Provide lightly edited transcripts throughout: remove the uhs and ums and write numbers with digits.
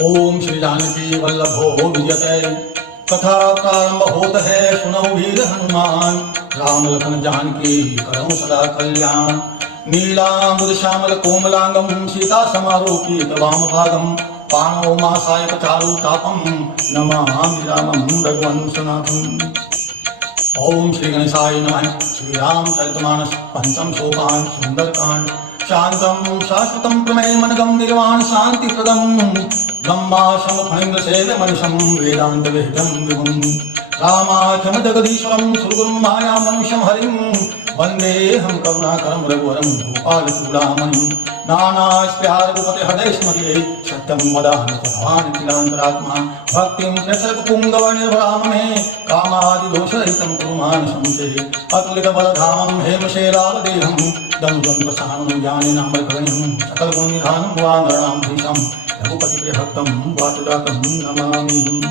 ओम श्री जानकी वल्लभो विजयते। कथा प्रारंभ होत है, सुनो वीर हनुमान। राम लखन जानकी करहु सदा कल्याण। नीलांबुज श्यामल कोमलांगम सीता समारोपित वाम भागम। पाणौ मासायक चारु चापम नमामि रामं रघुवंशनाथम्। ओम श्री गणेशाय नमः। श्री रामचरितमानस पंचम सोपान सुंदरकांड। शांतं शाश्वतं प्रमेय मनगम निर्वाण शांति प्रदम। ब्रह्माशम फणीन्द्र सेव्य मनुषम वेदांत विहितम विभुम। रामाख्यम जगदीश्वरम सुरगुरुम माया मनुष्यम हरिम। वंदेहम करुणाकरम रघुवरम भूपाल चूड़ामणिम। नानास्त्यार रघुपते हृदय स्मरिये सत्यम वदामि भवान् किलांतरात्मा। भक्तिं प्रसर्ग पुंगव निर्भरामहे कामादि दोषरहितं कुरु मानसं ते। अतुलित बलधामं हेमशैलावदेहं दनुजं प्रसारणं ज्ञानेनामृतगणिं सकल गुण निधानं वानराणां धीशं रघुपति प्रिय भक्तं वातुदातं नमामि।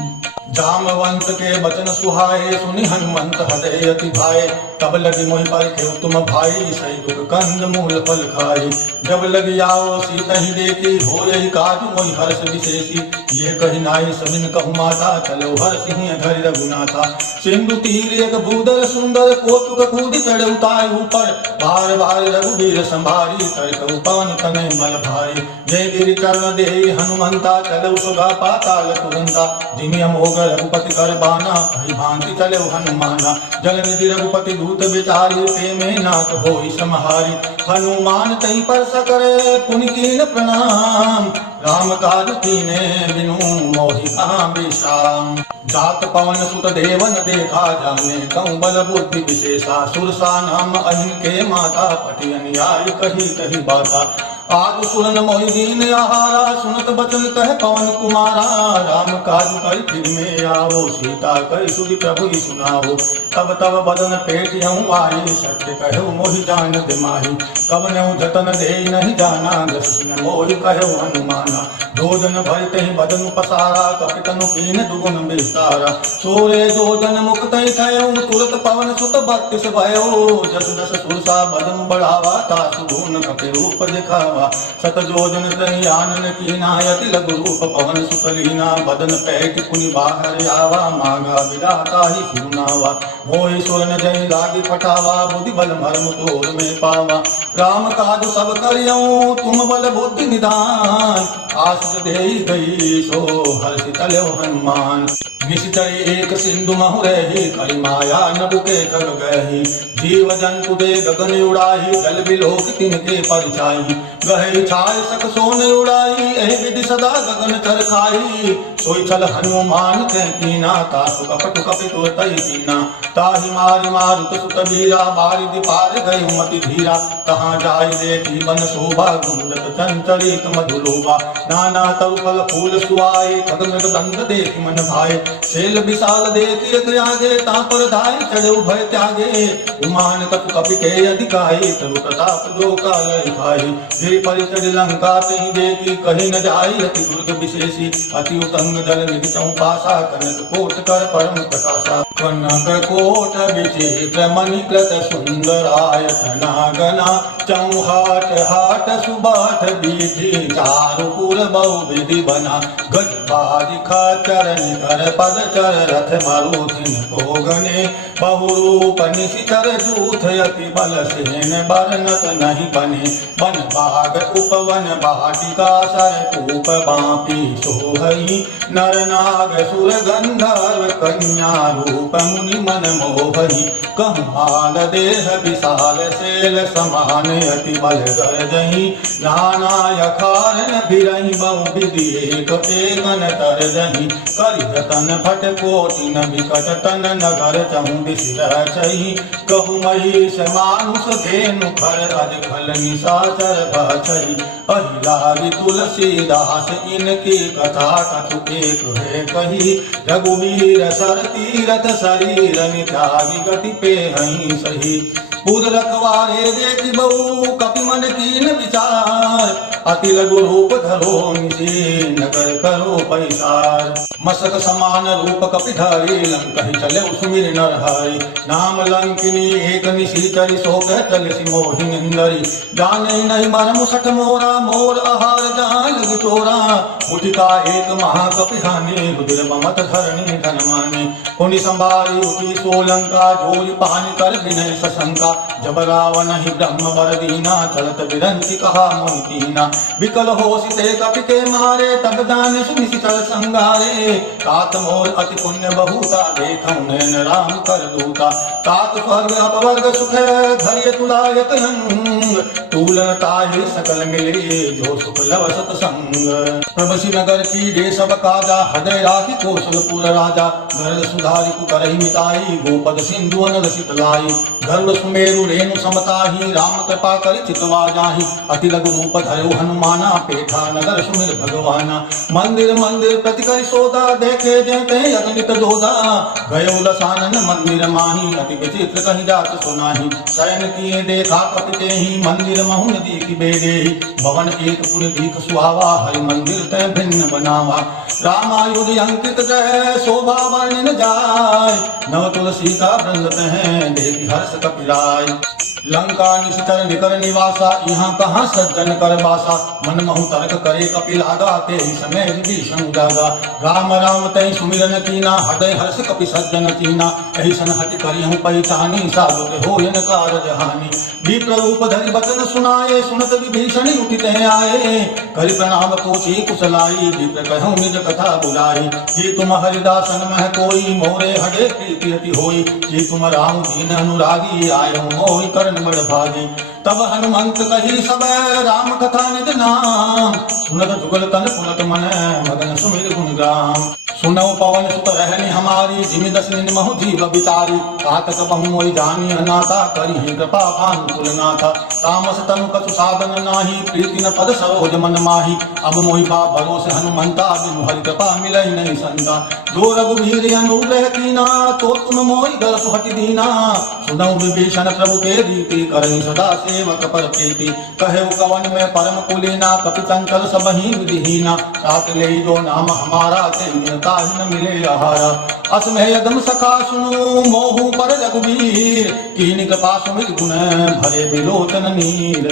जामवंत के बचन सुहाए सुनि हनुमंत हृदय अति भाए। तब लगी मोहि परखे तुम भाई सही दुख कंद मूल फल खाए। जब लगी आओ सीता ही देखी होय काज मोहि हर्ष विशेषी। ये कही नाई सबिन कहु माता चलो हर सिंह धरि रघुनाथा। सिंधु तीर एक भूदर सुंदर कोतुक कूदि चढ़ उताय ऊपर। बार बार रघुवीर संभारी तरक पवन तनय बल भारी। जय गिरि चरण देहि हनुमंता चलो सुगा पाताल तुरंता। जिमि अमोघ रघुपति कर बाना कहि भांति चले हनुमाना। जल निधि रघुपति दूत विचारी ते में नाथ होई समहारी। हनुमान तहि पर सकरे पुनि कीन प्रणाम। राम काज कीने बिनु मोहि कहाँ विश्राम। जात पवन सुत देवन देखा जाने कहूँ बल बुद्धि विशेषा। सुरसा नाम अहिन के माता पति अनुयायी कही कही बाता। आग सुरन मोहि दीन आहारा सुनत बचन कह पवन कुमारा। राम काज करि फिर में आओ सीता कहि सुधि प्रभु सुनाओ। तब तब बदन पेट यऊँ आई सत्य कहु मोहि जान दिमाही। कब नऊ जतन दे नहीं जाना जस मोहि कहु हनुमाना। जोजन भरते ही बदन पसारा कपितनु कीन दुगुन विस्तारा। सोरे जोजन मुक्त थयऊ तुरत पवन सुत बत्तीस भयो। जस जस सुरसा बदन बढ़ावा तासु गुण कपि रूप दिखावा। सत जोजन तनि आनन कीना यति लघु रूप पवन सुत लीना। बदन पैठ पुनि बाहर आवा मांगा विधाता ही सुनावा। मोहि सुरन जय लागी पठावा बुद्धि बल मर्म तोर में पावा। राम काज सब करियऊँ तुम बल बुद्धि निधान। आस देहि गई सो हर्ष चलो हनुमान। निश्चय एक सिंधु महु रही करि माया नबुके कर गही। जीव जंतु दे गगन उड़ाही जल बिलोक तिनके परिछाई। गहे छाय सक सोन उड़ाई एहि विधि सदा गगन चर खाई। सोई छल हनुमान के कीना तासु कपट कपि तोरतई कीना। ताहि मारि मारुत सुत वीरा बारिधि पार गई मति धीरा। कहाँ जाय देखी बन शोभा गुंजत चंचरित मधुलोभा। नाना तव फल फूल सुआए खगमृग दंड देखि मन भाए। सेल विशाल देखि एक आगे तापर धाय चढ़े भय त्यागे। उमान कपि कपि के अधिकाई तनु प्रताप जो कालय खाई। गिरि परि चढ़ि लंका तहि देखी कहि न जाई अति दुर्ग विशेषी। अति उतंग जल निधि चौपासा कनक कोट कर परम प्रकाशा। कनक कोट विचित्र मणिकृत सुंदरायतना गना। चौहाट हाट सुबाठ बीथि चारुपुर बहु विधि बना। गज बारी खच्चर निकर पद चर रथ मारुतिन भोगने। बहुरूप निशिचर जूथ अति बल सेन बरनत नहीं बने। वन बाग उपवन वाटिका सरकूप बापी सोहई। नर नाग सुर गंधर्व कन्या रूप मुनि मन मोहई। कहु माल देह विशाल सेल समान अति बल गर्जही। नाना यखारन भिरहि बहु विधि एक एकन तरजही। करि जतन फट कोटि न विकट तन नगर चहु बिसिर चही। कहु महिष मानुष धेनु खर अजखल निशाचर बचही। अहि लागी तुलसीदास इनकी कथा कछु एक है कही। रघुवीर सर तीरथ शरीर नित्यागी गति पे हहीं सही। खुद रखवारे देख बहु कपि मन कीन विचार अति लघु रूप धरो निशे नगर करो पैसार मसक समान रूप कपि धरे लंकहि चले सुमिर नर हरि नाम लंकिनी एक निशिचरि सो कह चल सिमोहि निंदरी जाने नहीं मरम सठ मोरा मोर आहार जान लग चोरा मुठिका एक महाकपि हानि रुद्र ममत धरणी धन माने पुनि संभारी उठी सोलंका जोरी पानी कर विनय सशंका जब रावण ही ब्रह्म वर दीना चलत विरंति कहा मोहितीना विकल हो सीते कपि के मारे तब जाने सुनिशि चल संगारे तात मोर अति पुण्य बहुता देखऊं नयन राम कर दूता तात स्वर्ग अपवर्ग सुख धैर्य तुलायक अंग तूलन ताहि सकल मिले जो सुख लव सतसंग प्रभसि नगर की जे सब काजा हृदय राखि कौशलपुर राजा गर्द सुधारि कुकरहि मिताई गोपद सिंधु अनल शीतलाई गर्व सुमेरु रेणु समताहि राम कृपा करि चितवा जाहि अति लघु रूप धरऊ हनुमाना पेठा नगर सुमिर भगवाना मंदिर मंदिर प्रति करि सोदा देखे जेते अगणित जोधा गयो दसानन मंदिर माही अति विचित्र कहि जात सुनाहि शयन किए देखा कपि तेहि मंदिर महु नदी की बेदेहि भवन एक पुर दीख सुहावा हरि मंदिर तय भिन्न बनावा रामायुध अंकित जय शोभा वर्णन जाय नव तुलसी का वृंद हैं देवी हर्ष कपिराय लंका निशिचर निकर निवासा यहाँ कहाँ सज्जन कर बासा मन महु तर्क करे कपि लागा ते ही समय विभीषण जागा राम राम तय सुमिरन कीना हृदय हर्ष कपि सज्जन कीना एहि सन हट करी हूँ पहचानी साधुत हो यन कारज हानि विप्र रूप धरि बचन सुनाए सुनत विभीषण उठित आए करि प्रणाम कोटि कुशलाई विप्र कहूँ निज कथा बुलाई ये तुम हरिदासन मह कोई मोरे हटे प्रीति अति होई ये तुम राम दीन अनुरागी आयो मोहि करण बड़ भागी तब हनुमंत कही सब राम कथा निज नाम सुनत जुगल तन पुलक मन मगन सुमिर गुण ग्राम सुनौ पवन सुत रहनि हमारी जिमि दस दिन महु जीव बितारी कातक बहु मोहि जानी अनाथा करी कृपा भानुकुल नाथा तामस तनु कछु साधन नाही प्रीति न पद सरोज मन माही अब मोहि बा भरोसे हनुमंता बिनु हरि कृपा मिलई नहीं संगा जो रघुवीर अनुग्रह कीना तो तुम मोहि दर्श हटि दीना सुनौ विभीषण प्रभु के रीति करहि सदा सेवक पर प्रीति कहे कवन में परम कुलीना कपि चंचल सबहि विधिहीना साथ ले जो नाम हमारा ते न मिले आहारा असमय यदम सखा सुनो मोहु पर रघुवीर कीनि कृपा सुमिर गुण भरे बिलोचन नीर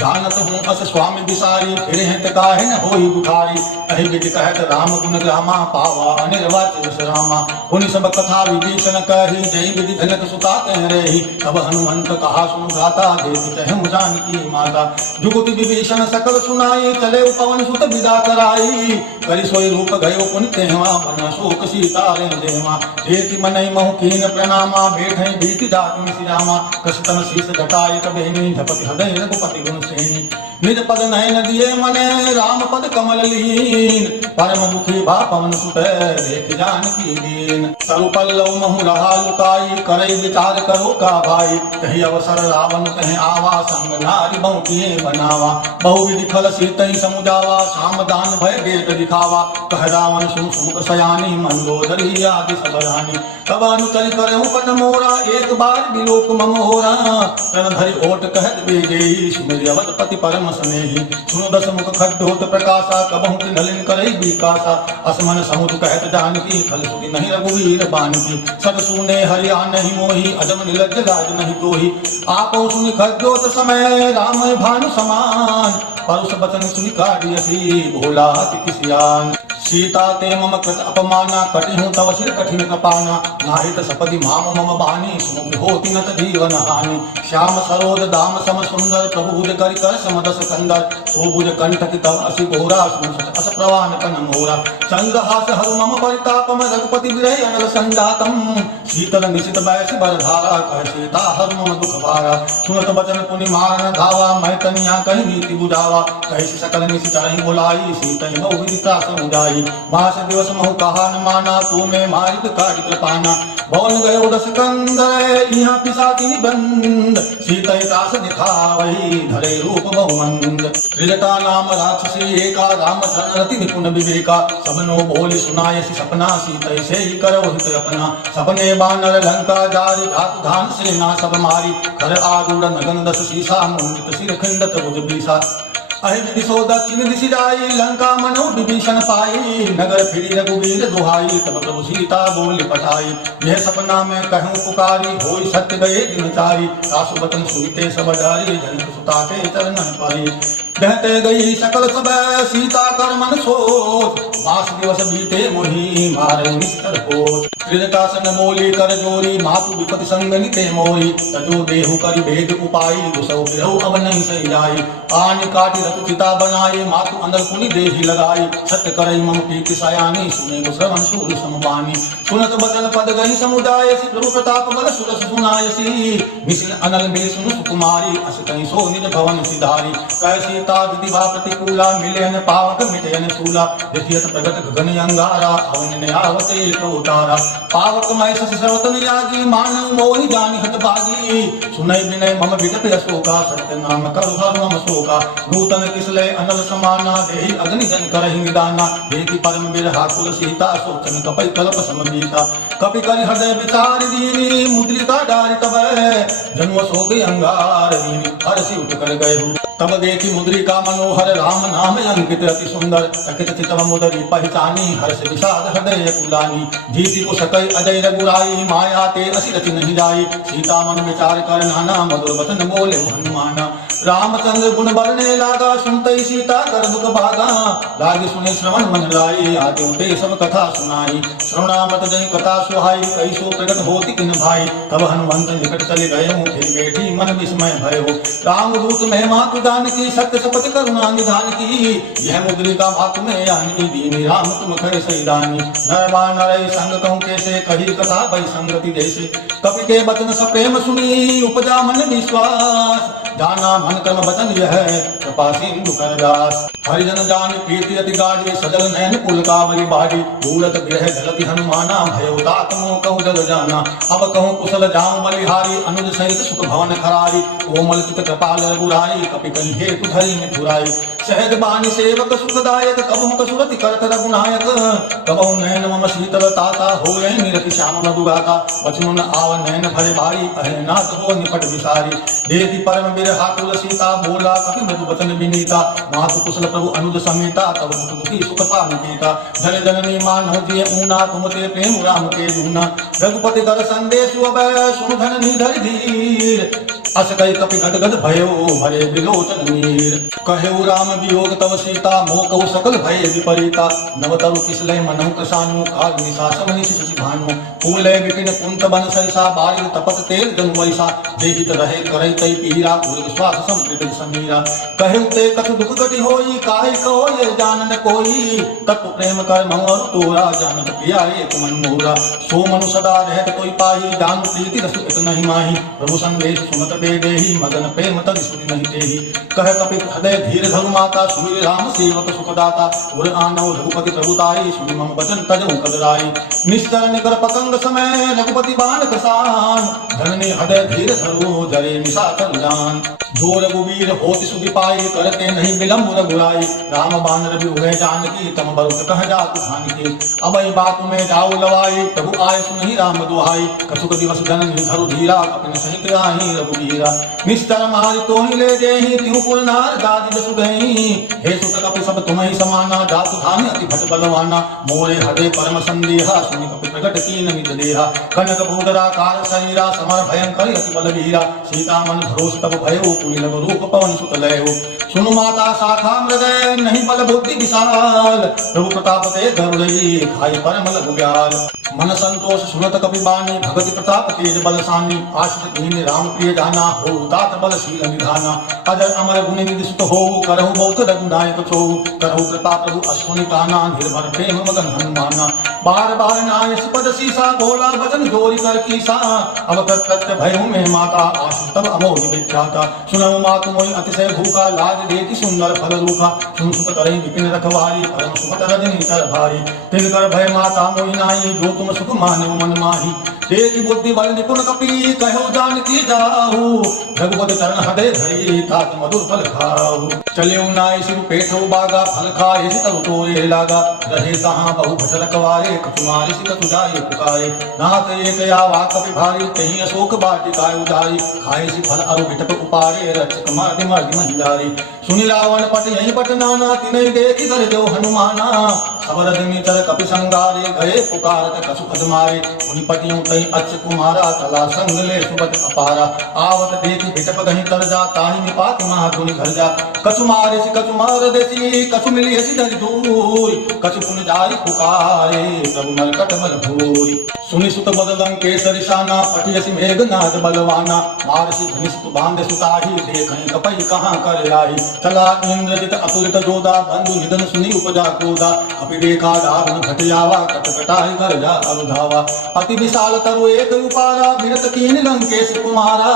जानत हूँ अस स्वामी बिसारी फिर हैं काहे न होई बुखारी कहि विधि कहत राम गुण ग्रामा पावा अनिर्वाच विश्रामा पुनि सब कथा विभीषण कही जय विधि जनक सुता कह रही तब हनुमंत कहा सुन गाता देख कहूँ जानकी माता जुगुति विभीषण सकल सुनाई चले पवन सुत विदा कराई करि सोई रूप गयो पुनि तेहवा बन शोक सीता रे देवा जेति मनई महु कीन प्रणामा बैठे भीति जाति मिसिरामा कष्टन शीस घटाई तबेनी झपति हृदय रघुपति गुण श्रेणी निज पद नयन दिए मने राम पद कमल लीन परम दुखी भा पवन सुत देख जानकी दीन सरु पल्लव महु रहा लुकाई करई विचार करो का भाई कही अवसर रावण कहे आवा संग नारी बहु किए बनावा बहु विधि फल सीतई समुझावा साम दान भय भेद दिखावा कह रावण सुन सुमुख सयानी मंदोदरी आदि सब रानी तब अनुचरि करहु पद मोरा एक बार विलोक मम होरा तन धरि ओट कहत बेगेई सुमिर अवधपति परम स्नेही सुनो दस मुख खड्डोत प्रकाशा कबहु कि नलिन करई विकासा असमन समुद्र कहत जानकी फल सुखी नहीं रघुवीर बानकी सद सुने हरिया नहीं मोही अजम निलज्ज लाज नहीं तोही आपो सुनि खड्डोत समय राम भानु समान परुष बचन सुनि काढ़ियसी भोला अति किसियान सीता ते मम कृत अपमाना कटिहूँ तव सिर कठिन कपाना नाहित सपदि माम मम बानी सुमुख होति नत जीवन हानि श्याम सरोज दाम सम सुंदर प्रभु भुज करि कर समदस कंदर सो भुज कंठक तव असि घोरा सुसत अस प्रवान कन मोरा चंद्रहास हरु मम परितापम रघुपति विरह अनल संजातम शीतल निशित बैस बरधारा कह सीता हरु मम दुख भारा सुनत बचन पुनि मारन धावा मैं तनिया कहि नीति बुझावा कहि सकल निशि चरहि बुलाई सीतहि बहु विधि त्रास मुझाई मास दिवस महु कहा न माना तू में मारित काट कृपाना भवन गयो दस कंदर यहाँ पिसाति निबंध नंद सीतय त्रास दिखावही धरे रूप बहुमंद। त्रिजटा नाम राक्षसी एका रामचरण रति निपुण विवेका। सबनो बोली सुनायसी सपना सीतय से ही करो हित अपना। सपने बानर लंका जारी घात धान सेना सब मारी। कर आरूढ़ नगन दस सीसा मुंडित सिर खंडत भुज बीसा। अहिं दिशो दक्षिण दिशि जाई लंका मनो विभीषण पाई। नगर फिरी रघुवीर दुहाई तब प्रभु सीता बोली पठाई। यह सपना में कहूँ पुकारी होई सत्य गए दिन चारी। सासु बचन सुनते सब डारी जनक सुता के चरणन पाई। बहते गई सकल सब सीता कर मन सोच। मास दिवस बीते मोहि मारे निस्तर पोष। त्रिजटासन मोली कर जोरी मातु विपति संग निते मोरी। तजो देहु करि भेद उपाई दुसौ बिरहु अब नहीं सही जाई। आन काटि रतु चिता बनाई मातु अंदर पुनि देहि लगाई। सत्य करई मम प्रीति सयानी सुने गो श्रवण सूर समबानी। सुनत बचन पद गई समुदायसी प्रभु प्रताप बल सुरस सुनायसी। निशिन अनल में सुन सुकुमारी अस कहीं सो निज भवन सिधारी। कह सीता विधिवा प्रतिकूला मिलेन पावक मिटेन शूला। यथियत प्रगट गगन अंगारा अवन ने आवते प्रभुतारा। पावक मय शशि सर्वतन यागी मानव मोहि जानि हत भागी। सुनय विनय मम विगत अशोका सत्य नाम करु हर मम शोका। नूतन किसले अनल समाना देहि अग्नि जन करहि निदाना। देखि परम बिरहा कुल सीता सोचन कपि कल्प समबीता। कपि करि हृदय विचार दीनी मुद्रिका डारि तब जन्म शोक अंगार दीनी। हर्षि उठ कर गए तब देखी मुद्रिका मनोहर राम नाम अंकित अति सुंदर। सकित चितव मुदरी पहचानी हर्ष विषाद हृदय कुलानी। जीति को सकई अजय रघुराई माया ते असी रति नहीं जाई। सीता मन विचार कर नाना मधुर वचन बोले हनुमाना। रामचंद्र गुण बरने लागा सुनतई सीता कर दुख भागा। लागे सुने श्रवण मन लाई आते उठे सब कथा सुनाई। श्रवणामत जय कथा सुहाई कैसो प्रगट होती किन भाई। तब हनुमंत निकट चले गए फिर बैठी मन विस्मय भयो। राम दूत महिमा तु जानकी सत्य शपथ करुणा निधान की। यह मुद्रिका मातु में आनी दीनी राम तुम खरे सैदानी। नरवा नरय संग कहूँ कैसे कही कथा भई संगति जैसे। कपि के वचन सप्रेम सुनी उपजा मन विश्वास। जाना मन कर्म वचन यह कृपा सिंधु कर दास। हरिजन जान प्रीति अति गाढ़ी सजल नयन पुलकावली बाढ़ी। दूरत गृह जलति हनुमाना भयो तात मोह कहूँ जग जाना। अब कहूँ कुशल जाऊं बलिहारी अनुज सहित सुख भवन खरारी। कोमल चित कृपाल रघुराई कपि कहि हेतु धरि मिथुराई। सहज बानी सेवक सुखदायक कबहु कसुरति करत रघुनायक। कबहु नयन मम शीतल ताता होय निरति श्याम मधुगाता। वचन न आव नयन भरे भारी अहे नाथ हो निपट विसारी। देति परम बिरहा कुल सीता बोला कपि मृदु वचन विनीता। मातु कुशल प्रभु अनुज समेता तब दुखी सुख पानिकेता। जन जननी मानव जिय ऊना तुम ते प्रेम राम के दूना। रघुपति कर संदेश अब सुन धन निधर धीर। अस कई कपि गद गद भयो भरे विलोचन मीर। कहु राम वियोग तव सीता मोह कहु सकल भय विपरीता। नव तरु किसले मनहु कसानु काग निशा समनि शशि भानु। फूले विपिन कुंत बन सरिसा बारिल तपत तेल जनु वैसा। देहित रहे करई तई पीरा पूरे विश्वास संकृत समीरा। कहु ते कछु दुख घटी होई काहे कहो ये जानन कोई। तत्व प्रेम कर मंगर तोरा जानत प्रिया एक मन मोरा। सो मनु सदा रहत कोई पाही जान प्रीति रसु इत नहीं माही। प्रभु संदेश सुनत देहि मदन प्रेम तदि सुनि नहीं तेहि। कह कपि हृदय धीर धरु माता सुनि राम सेवक सुखदाता। उर आनव रघुपति प्रभुताई सुनि मम वचन तजौ कदराई। निश्चर निकर पतंग समय रघुपति बाण कसान। धरनी हृदय धीर धरु जरे निशाचर जान। जो रघुवीर होति सुधि पाई करते नहीं विलम्ब रघुराई। राम बाण रवि उभय जानकी तम बरुत कह जातु ठानकी। अबई बात में जाऊ लवाई प्रभु आय सुनहि राम दुहाई। कछुक दिवस जननी धरु धीरा कपिन सहित आहि रघुवीरा। निश्चर मारि तोहि ले जेहि तिहु कुल नार गादि जसु गई। हे सुत कपि सब तुम्हि समाना जातु धानि अति भट बलवाना। मोरे हृदय परम संदेहा सुनि कपि प्रगट कीन निज देहा। कनक भूधरा कार शरीरा समर भयंकर अति बलवीरा। सीता मन भरोस तब भयो पुनि लघु रूप पवन सुत लयो। सुनु माता शाखा मृदय नहीं बल बुद्धि विशाल। प्रभु प्रताप ते गरुड़ई खाई परम लघु ब्याल। मन संतोष सुनत कपि बानी भगति प्रताप तेज बलसानी। आश्रित दीन राम प्रिय जाना हो तात बलशील निधाना। अजर अमर गुण निधि सुत हो करहु बहुत रघुनायक छो। करहु कृपा प्रभु अश्वनि काना निर्भर प्रेम मगन हनुमाना। बार बार नायस पद सीसा बोला वचन जोरी कर कीसा। अब प्रत्यक्ष भयो में माता आश्रित तब अमोघ विख्याता। सुनहु मातु मोहि अतिशय भूखा लाज देखि सुंदर फल रूखा। सुन सुत करहि विपिन रखवारी परम सुखद रजनी तर भारी। तिनकर भय माता मोहि नाई जो तुम सुख मानव मन माही। देखी बुद्धि बल निपुण कपि कहो जानकी जाहू रघुपति चरण हृदय धरी तात मधुर फल खाऊ चले नाय सिर पेठो बागा फल खाए तरु तोरे लागा रहे तहाँ बहु भट रखवारे कछुमारे सि कछु जाए पुकारे नाथ एक आवा कपि भारी कहीं अशोक वाटिका उदारी खाए सि फल अरु बिटप उपारे रक्षक मार्ग मार्ग महिलारी सुनि रावण पट यही पट नाना तिनहि देखि कर जो हनुमाना सबर दिमितर कपि संगारे गए पुकारत कछु पद मारे उनि पटियों तई अच्छ कुमारा तला संग ले सुबत अपारा आवत देखि बिटप गहि तर जा ताहि निपात महागुनि घर जा कछु मारे सि कछु मार देसी कछु मिली हसी धरि दूर कछु पुन जाई पुकारे प्रभु मरकट बल भूरी सुनि सुत बदलं केसरि शाना पटियसि मेघनाद बलवाना मारसि धनि सुत बांध सुताही देखहि कपई कहाँ कर आई चला इंद्रजित अतुलित जोदा बंधु निधन सुनि उपजा क्रोधा कपि देखा दारुण घट जावा कटकटाहि कर जा अनुधावा अति विशाल तरु एक उपारा विरत कीन लंकेश कुमारा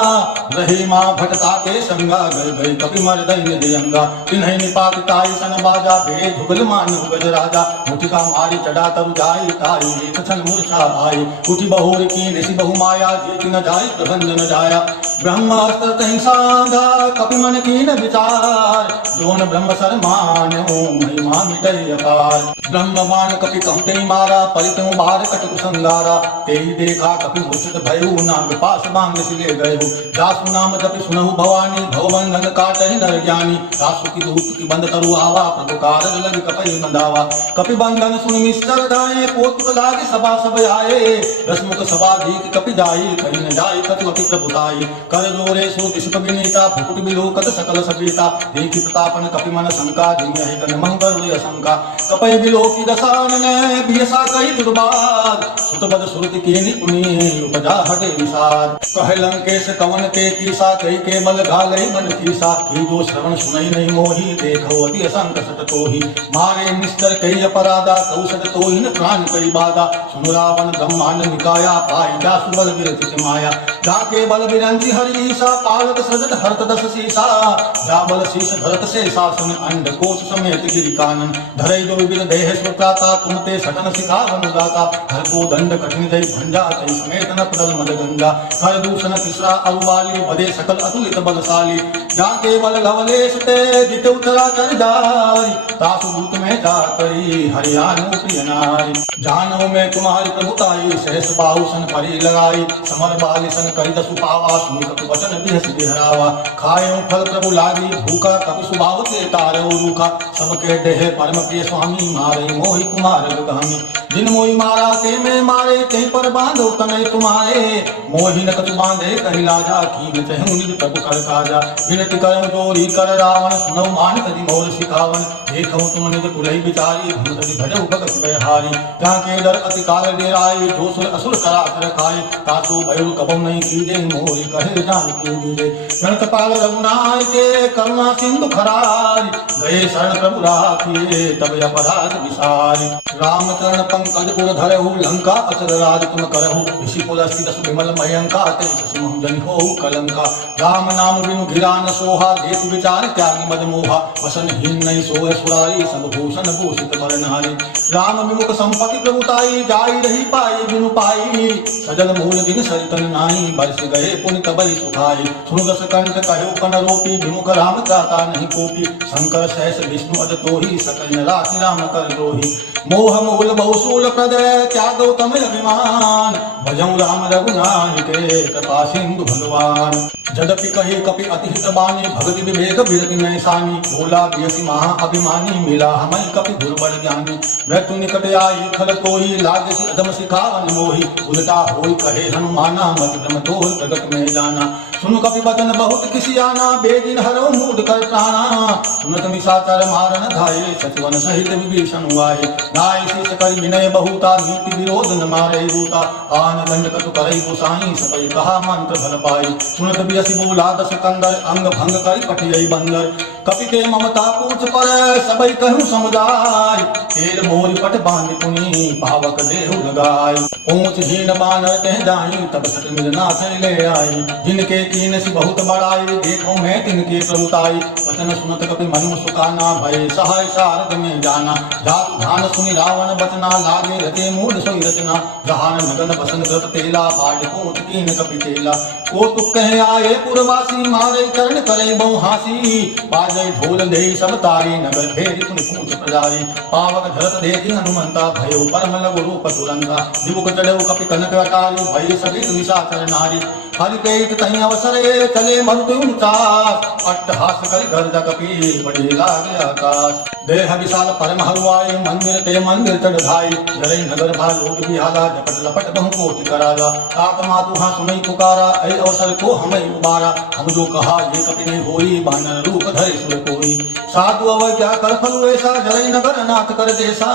रहे माँ भटता के संगा गल गई कपि मर दैन्य दियंगा तिन्हि निपात ताई सन बाजा भेड़ धुगल मान गज राजा मुठिका मारी चढ़ा तरु जाई ताई एक क्षण मूर्छा आई उठी बहुर की निशि बहु माया जीत न जाय प्रबंध न जाया ब्रह्मास्त्र तहि साधा कपि मन कीन विचार जोन ब्रह्म सर मान्यो महिमा मिटै अपार ब्रह्म बाण कपि कहते मारा परितु बार कटक संगारा तेहि देखा कपि मूर्छित भयउ नाग पास बांध सिले गयउ दासु नाम जपि सुनहु भवानी भवबंधन काटहि नर ज्ञानी दासु की दूत की बंद तरु आवा प्रभु कारज लग कपि मंदावा कपि बंधन सुनि निश्चर दाए कोतुक लागे सभा सब आए रसमुख सभा दीक कपि जाई कहीं न जाई कतु अति प्रभुताई कर जोरे सो विश्व विनीता भुकुट बिलोकत सकल सभीता देखि प्रतापन कपि मन शंका जिन्हि गण मंगल हुई असंका कपि बिलोकी दसानन बियसा कहि दुर्बाद सुत बद सुरति कीनि पुनि उपजा हटे विषाद कह लंकेश कवन के कीसा कहि के बल घालई मन कीसा की दो श्रवण सुनई नहीं मोहि देखो अति असंक सत तोहि मारे निश्चर कहि अपराधा कौशल तोहि न प्राण कहि बाधा सुन रावण ब्रह्मांड निकाया पाई जा सुबल विरचित माया जाके बल बिरंची हरीसा पालक सजत हरत दस सीसा जा बल शीश धरत से शासन अंड कोश समेत गिरि कानन धरई जो विविध देह सुत्राता तुमते सटन सिखावन दाता हर को दंड कठिन दई भंजा तई समेत न पदल मद गंगा कर दूषण तिसरा अरुबाली बदे सकल अतुलित बलशाली जाके बल लवलेश ते जित उतरा कर जारी तासु भूत में जा करी हरियाणु प्रिय नारी जानों में तुम्हारी प्रभुताई सहस बाहु सन परी लगाई समर बाली सन करी दसु पावा सुनि कपि वचन बिहस बिहरावा खायो फल प्रभु लागी भूखा कपि सुभाव ते तारो रूखा सबके देह परम प्रिय स्वामी मारे मोहि कुमार गामी जिन मोहि मारा ते में मारे ते पर बांधो तनय तुम्हारे मोहि न कछु बांधे कहि लाजा कीन चहु निज प्रभु कर काजा विनति करम जोरी कर रावण सुनौ मान तदि मोर सिखावन देखौ तुम निज कुलहि विचारी हम तदि भजौ भगत बहारी जाके डर अति काल डेराए जो सुर असुर करा कर खाए तासु भयउ कबौ नहीं कीजे मोहि कहे जान की दीजे गणत पाल रघुनाय के करुणा सिंधु खरारी गए शरण प्रभु राखिए तब अपराध विसारी रामचरण पंकज पुर धरहु लंका अचर राज तुम करहु ऋषि कुल स्थित सुविमल मयंका ते सिमहु जनि होहु कलंका राम नाम बिनु घिरा न सोहा देख विचार त्यागी मद मोहा वसन हीन नहीं सोह सुरारी सब भूषण भूषित बर नारी राम विमुख संपत्ति प्रभुताई जाई रही पाई बिनु पाई सजल मूल दिन सरितन नाई बरस गए पुनि तबई सुखाई सुनु दस कंठ कहो कन रोपी विमुख राम त्राता नहीं कोपी शंकर सहस विष्णु अद तोहि सकल राशि राम कर दोहि मोह मूल बहुसूल प्रद त्यागो तम अभिमान भजऊ राम रघुनाथ के कृपा सिंधु भगवान जदपि कही कपि अति हित बानी भगति विवेक विरति नैसानी बोला बियसि महा अभिमानी मिला हमई कपि दुर्बल ज्ञानी मृत्यु निकट आई खल कोई लागसी अधम सिखावन मोहि उल्टा होई कहे हनुमाना मति भ्रम तोह प्रगट में जाना सुन कपि वचन बहुत किसी आना बेदिन हरो मूड कर प्राणा सुनत निशाचर मारन धाये सचिवन सहित विभीषण हुआए नाय शीस करि विनय बहुता नीति विरोध न मारे रूता आन दंड कछु करई गोसाई सबई कहा मंत्र भल पाई सुनत बियसि बोला दस कंदर अंग भंग करि पठियई बंदर कपि के ममता पूछ पर सबई कहूँ समुदाय तेल मोर पट बांध पुनि पावक देहु लगाई पूछ हीन बानर तह जाई तब सट निज नाथ ले आई जिनके कीन सी बहुत बड़ाई, देखो मैं तिनके प्रभुताई। वचन सुनत कपि मनु सुकाना, भय सहाय सारद में जाना। जात ध्यान सुनि रावण बचना, लागे रते मूढ़ सोई रचना। जहान नगन बसन कृत तेला, बाढ़ कोट कीन कपि तेला। कौतुक कहे आए पुरवासी, मारे चरण करे बहु हासी। बाजे ढोल दे सब तारी, नगर फेरी पुनि पूछ प्रजारी। पावक धरत देखी हनुमंता, भयो परम लघु रूप तुरंता। दिवक चढ़ऊ कपि कनक अटारी, भय सभी निशाचर नारी। हरि पेट तहि अवसरे, चले मरुति उनचास। अट्टहास करि गर्ज कपि, बढ़े लागे आकाश। देह विशाल परम हरुआई, मंदिर ते मंदिर चढ़ धाई। जरै नगर भा लोग बिहाला, झपट लपट बहु कोटि कराला। तात मातु हाँ सुनई पुकारा, ऐ अवसर को हमें उबारा। हम जो कहा ये कपि नहीं होई, बानर रूप धरे सुर कोई। साधु अवज्ञा कर फल ऐसा, जरै नगर नाथ कर देसा।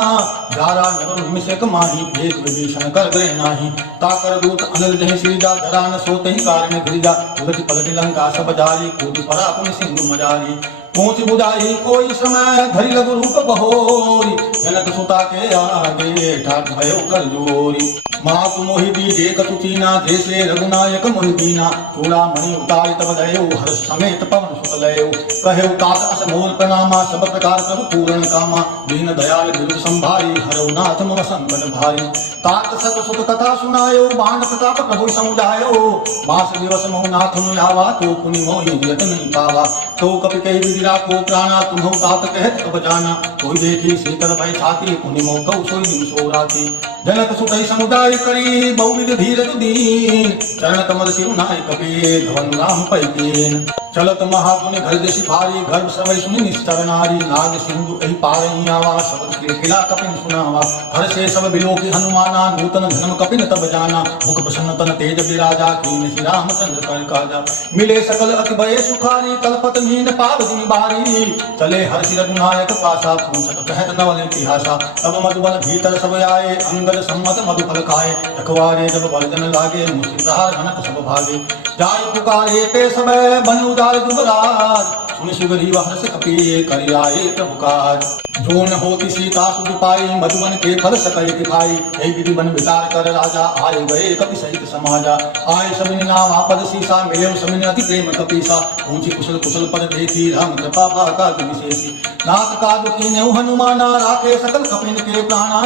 जारा नगर निमिषक माही, भेद विभीषण कर गए नाही। ताकर दूत अनिल जहि सीजा, जरा न सोते ही कारण गिरिजा। उलट पलट लंका सब जारी, कूटि परा पुनि सिंधु मजारी। पूछ बुझाई कोई समय, धरि लघु रूप बहोरी। जनक सुता के आगे, ठाठ भयो कर जोरी। मातु मोहि दीजे कछु कीना, जैसे रघुनायक मोहि दीना। चूड़ामणि उतारि तब दयो, हर्ष समेत पवन सुत लयो। कहेउ तात अस मोर प्रणामा, सब प्रकार प्रभु पूरण कामा। दीन दयाल बिरुद संभारी, हरौ नाथ मम संकट भारी। तात सत सुत कथा सुनायो, बाण प्रताप प्रभु समुझायो। मास दिवस मोह नाथ नुयावा, तो पुनि मोहि जियत नहीं पावा। तो कपि कहि विधि राखो प्राणा, तुम्हु तात कहत कब जाना। कोई देखी शीतल भय छाती, पुनि मोह कहु सोई दिन सो राती। जनक सुतहि समुदाय करी, बहुविध धीरज दीन। चरण कमल सिरु नाय कपि, धवन राम पैकीन। चलत महागुनि घर देशि भारी, गर्भ सवै सुनि निश्चर नारी। नाग सिंधु एहि पारहि आवा, शब्द खिलखिला कपिन सुनावा। हर से सब बिलोकि हनुमाना, नूतन धर्म कपिन तब जाना। मुख प्रसन्न तन तेज बिराजा, कीन श्री रामचंद्र कर काजा। मिले सकल अति भय सुखारी, कलपत मीन पाव जिमि बारी। चले हर्षि रघुनायक पासा, पूछत कहत नवल इतिहासा। तब मधुबन भीतर सब आए, अंगद सम्मत मधुफल खाए। रखवारे जब वर्जन लागे, मुष्टि प्रहार घनत सब भागे। जाय पुकारे ते सब, बन उदार जुबराज। सुनि सुग्रीव हर्ष कपि, करि आए प्रभु काज। जो न होति सीता सुख पाई, मधुबन के फल सकल दिखाई। यही विधि बन विचार कर राजा, आए गए कपि सहित समाजा। आए सबिन नाम आपद सीसा, मिले सबिन अति प्रेम कपीसा। ऊंची कुशल कुशल पद देखी, राम कृपा काज विशेषी। नाथ काज कीन्हु हनुमाना, राखे सकल कपिन के प्राणा।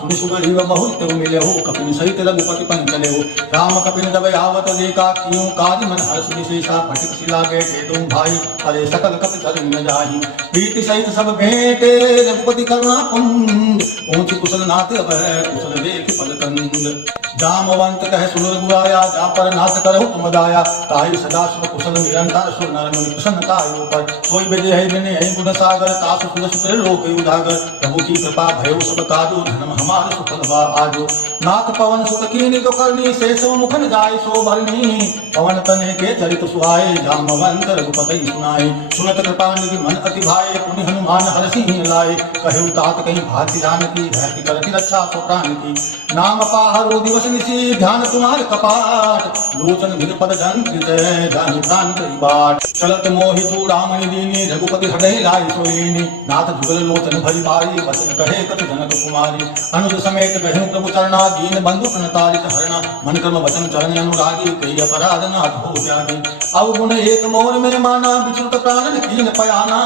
सुनि सुग्रीव बहुत तेउ मिलेहु, कपिन सहित रघुपति पन चलेहु। राम कपिन जब आवत देखा, कियो काज मन हर्ष विशेषा। फटिक शिला बैठे तुम भाई, परे सकल कपि चरण न जाहि। प्रीति सहित सब भेंटे, रघुपति करुणा कुंद। पहुंची कुशल नाथ अभय, कुशल देख पद कंद। जामवंत कह सुन रघुराया, जा पर नाथ करहु तुम दाया। ताहि सदा सुख कुशल निरंतर, सुर नर मुनि प्रसन्न ताहि ऊपर। सोई विजय है विनय है गुण सागर, तासु सुर सुर लोक उजागर। प्रभु की कृपा भयो सब काजो, धर्म हमार सुफल बा आजो। नाथ पवन सुत कीनि जो करनी, से सो मुखन जाय सो भरनी। पवन तनय के चरित सुहाए, जामवंत रघुपति सुनाए। सुनत कृपा निधि मन अति भाए, पुनि हनुमान हरषि लाए। कहेउ तात कहीं भाति जानकी, धैर्य करति रक्षा सो प्राण की। नाम पाहरो दिवस निशि, ध्यान तुम्हार कपाट। लोचन भिर पद जंत्रित, जानि प्राण करि बाट। चलत मोहि चूड़ामणि दीनी, रघुपति हृदय लाइ सोईनी। नाथ जुगल लोचन भरि बारी, वचन कहे कपि जनक कुमारी। अनुज समेत गहिं प्रभु चरणा, दीन बंधु प्रणतारित हरणा। मन कर्म वचन चरण अनुरागी, कई अपराध नाथ हो त्यागी। अवगुण एक मोर में माना, विचुत प्राण कीन पयाना।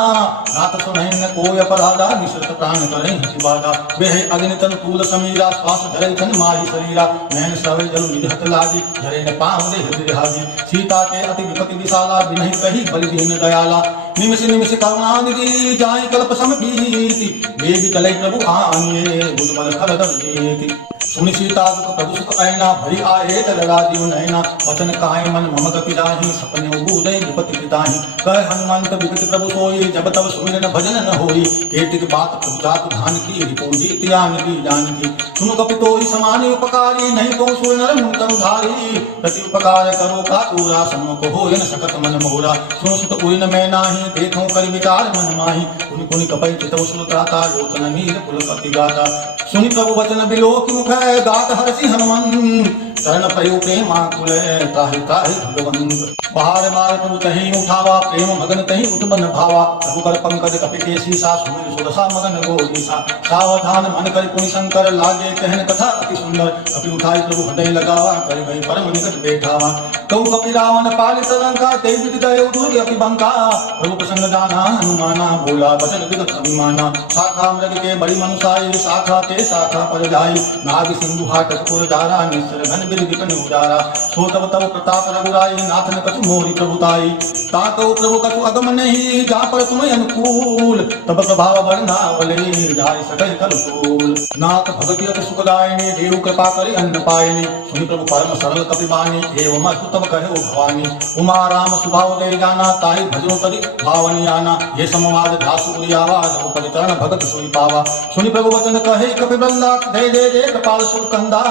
नाथ सुनहि न कोय अपराधा, निश्रित प्राण करहि बाधा। वेह अग्नि तन तूल समीरा, श्वास धरे छन माहि शरीरा। नैन श्रवै जल विधत लागी, झरे न पाँव देह बिरहागी। सीता के अति विपति विशाला, बिनहि कहि बलि दीन दयाला। निमिष निमिष करुणा निधि, जाहि कल्प सम भीति। वेग चलै प्रभु आनिए, बुध बल खल दल जीति। सुनि सीता दुख प्रभु सुख ऐना, भरी आए तल राजीव नैना। वचन काय मन मम गपि जाहि, सपने उदय विपति पिताहि। कह हनुमंत विकट प्रभु सोई, जब तब सुमिरन भजन न होई। केतिक बात प्रभु जातु ध्यान की, रिपुंजी त्यान की जानकी। सुनु कपि तोहि समान उपकारी, नहीं तो सुर नर मुनि तनु धारी। प्रति उपकार करो का तोरा, सम्मुख होय न सकत मन मोरा। सुनु सुत कोई न मैं नाही, देखऊं करि विचार मन माहि। कुनि कुनि कपै चितौ सुर त्राता, लोचन नीर पुलकति गाता। सुनि प्रभु वचन बिलोकि मुख, गात हर्षि हनुमंत। चरण पयो प्रेमाकुल, त्राहि त्राहि भगवंत। बाहर मार प्रभु तहि उठावा, प्रेम मगन तहि उठ बन भावा। प्रभु कर पंकज कपि केसीसा, सुमिर सुदशा मगन गोरीसा। सावधान मन करि पुनि शंकर, लागे कहन कथा अति सुंदर। कपि उठाई प्रभु हृदय लगावा, करि भई परम निकट बैठावा। तो कपि रावण पालित लंका ते विधि गए दूर अति बंका प्रभु प्रसन्न जाना हनुमाना बोला बचन विगत अभिमाना शाखा मृग के बड़ी मनुषाई शाखा ते शाखा पर जाई नाग सिंधु हाटक पुर जारा निश्चर घन बिर विकन उजारा सो तब तब प्रताप रघुराई नाथन कछु मोहि प्रभुताई ताको प्रभु कछु अगम नहीं जा पर तुम अनुकूल तब प्रभाव वर्णावले जाय सकल कलकूल नाथ भगति अति सुखदायिनी देव कृपा करि अन्न पायिनी सुनि प्रभु परम सरल कपिबानी एवं अस्तु तब कहे ओ भवानी उमा राम सुभाव दे जाना ताहि भजो करि भावनी आना ये समवाद धासुरी आवाज परितरण भगत सोई पावा सुनि प्रभु वचन कहे कपि वृंदा दे दे दे कृपाल सुख कंदा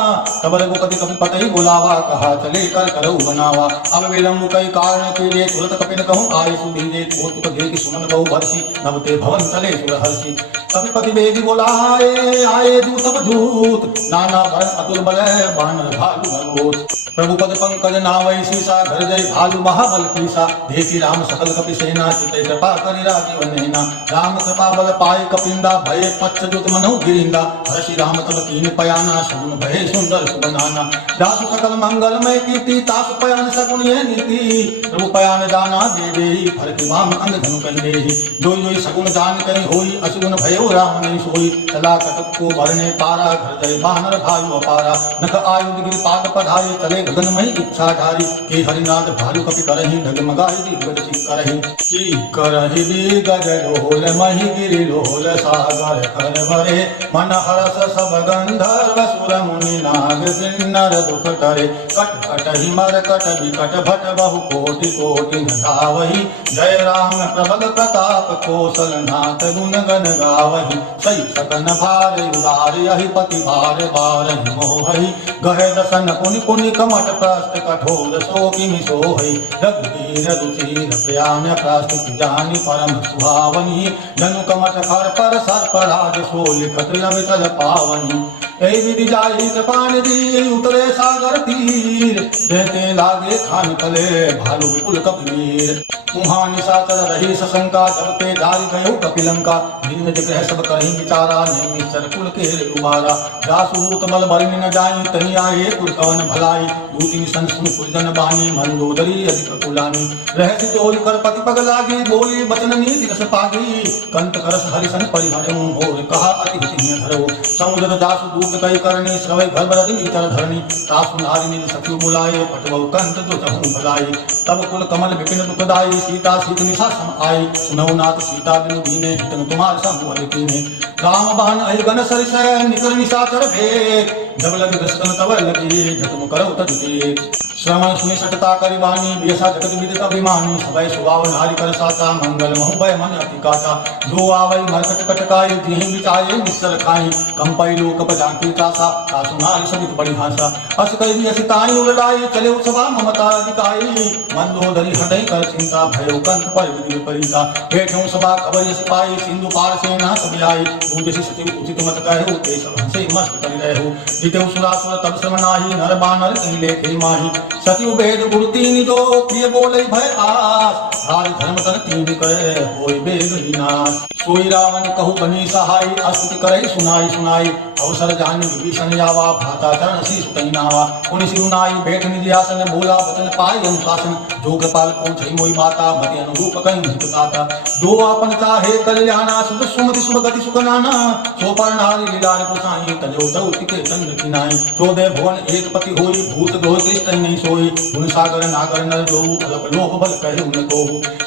तब रघुपति कपि पतहि बुलावा कहा चले कर करऊ बनावा अब विलंब कई कारण के लिए तुरत कपिन कहूँ आय सुधीरे कौतुक देख सुमन बहु भरसी नवते भवन चले सुरहर्षि कपिपति बेदी बोला आए दूत सब झूठ नाना भर अतुल बल बानर भालु भलोत प्रभु पद पंकज नावै सीसा घर जय भालु महाबल कीसा देखी राम सकल कपि सेना चितै कृपा करि राजीव नैना राम कृपा बल पाए कपिंदा भय पच्छ जुत मनहु गिरिंदा हर्षि राम तब कीन पयाना सगुन भय सुंदर सुबनाना दासु सकल मंगलमय कीर्ति तासु पयान सगुन ये नीति प्रभु पयान जाना दे देहि फर के वाम अंग धनु कहि देहि जोई जोई सगुन जान कहि होई असुगुन भयो राम नहीं सोई चला कटक को भरने पारा घर जय बानर भालु अपारा नख आयुध गिरि पाद पधारे चले गगनमयी इच्छा धारी के हरिनाथ भालु कपि करहि ढगमगाई दिग्गज करहि की करहि गजलोल मही गिरि लोल सागर कर भरे मन हरस सब गंधर्व सुर मुनि नाग किन्नर दुख टरे कट कटहि मर कट विकट भट बहु कोटि कोटि धावहि जय राम प्रबल प्रताप कौशल नाथ गुण गण गावहि सही सकन भार उदार यहि पति भार बार मोहि गहे दसन पुनि पुनि कमट प्रस्त कठोर सो किमि सोहि रघुवीर रुचिर प्रयान प्रस्त जानि परम सुभावनि जनु कमट खर पर सर्प राज सो लिखत अविचल पावनि ऐ विधि जाहि कृपान दी उतरे सागर तीर देते लागे खान कले भालु विपुल कपीर उहाँ निशाचर रही सशंका जब ते धारी गयो कपिलंका भिन्न जगह सब करही विचारा नहीं मिश्र कुल के उबारा दासुत बल बरनि न जाई तही आए पुर कवन भलाई दूती सन सुन पुरजन बानी मंदोदरी अधिक कुलानी रहस्य तोल कर पति पग लागी बोली बचन नीति रस पागी कंत करस हरिसन परिहरऊ और कहा अति हित धरो समुद्र दासु दूत कई करनी श्रवै घर बरदि इतर धरनी तासु नारी नील सखी बुलाए पटवौ कंत जो चहु भलाई तब कुल कमल विपिन दुखदाई सीता सीत निशा सम आई सुनौ नाथ सीता बिनु दीने हितन तुम्हार संग कीने राम बहन अहिगन सरिसय निकर निशाचर भेद जब लगी दस्तन तब लगी जतम करौ तजुते श्रवण सुनि सटता करि वाणी बेसा जगत विदित अभिमानी सभय सुभाव नारी कर साचा मंगल महु भय मन अति काचा जो आवै मरकट कटकाई जिहि बिचाए निस्सर खाई कंपई लोक पजांकी चासा सासु नारी सबित बड़ी भाषा अस कहि असिताई उड़ाई चले सभा ममता अधिकाई मंदोदरी हटई कर चिंता भयो कंत पर विधि विपरीता बैठौ सभा खबर सिपाही सिंधु पार सेना सब आई ऊंचे सचिव उचित मत कहु ते सब हंसे मस्त करि रहु जितेउ सुरासुर तब श्रम नाही नर बानर कहि लेखे माही सचिव भेद गुरु तीन दो प्रिय बोले भय आस राज धर्म तन तीन कहे होय बेग विनाश सोई रावण कहु बनी सहाय अस्तुति करे सुनाई सुनाई अवसर जानि विभीषण यावा भ्राता चरण सी सुतई नावा पुनि सिरुनाई बैठ निधि आसन बोला वचन पाई अनुशासन जो कृपाल पहुंचई मोई माता मति अनुरूप कहीं हित दाता दो आपन चाहे कल्याणा सुध सुमति सुभ गति सुख नाना सो पर नारी लीलार पुसाई तजो दौति के चंद्र किनाई चौदह भुवन एक पति होई भूत दोष तिष्ठई नहीं सोई गुण सागर नागर नर जो अलप लोभ बल कहे उन को